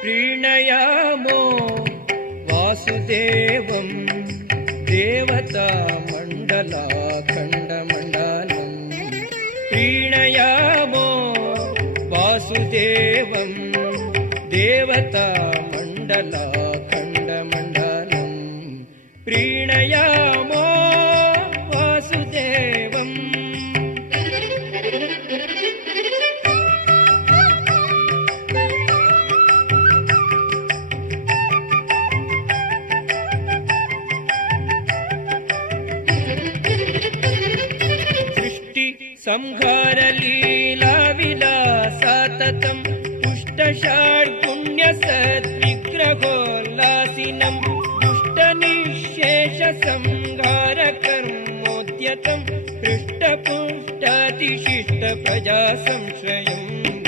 प्रीणयामो वासुदेवं देवतामण्डलाखण्डमण्डलम्। प्रीणयामो वासुदेवं देवतामण्डलाखण्डमण्डलम्। प्रीणयामो सृष्टि संहारलीला विलासाततम् पुष्टषाड्पुण्यसद्विग्रहोल्लासिनम् दुष्टनिःशेषसंहारकर्मोद्यतम् हृष्टपुष्टातिशिष्टप्रजा संश्रयम्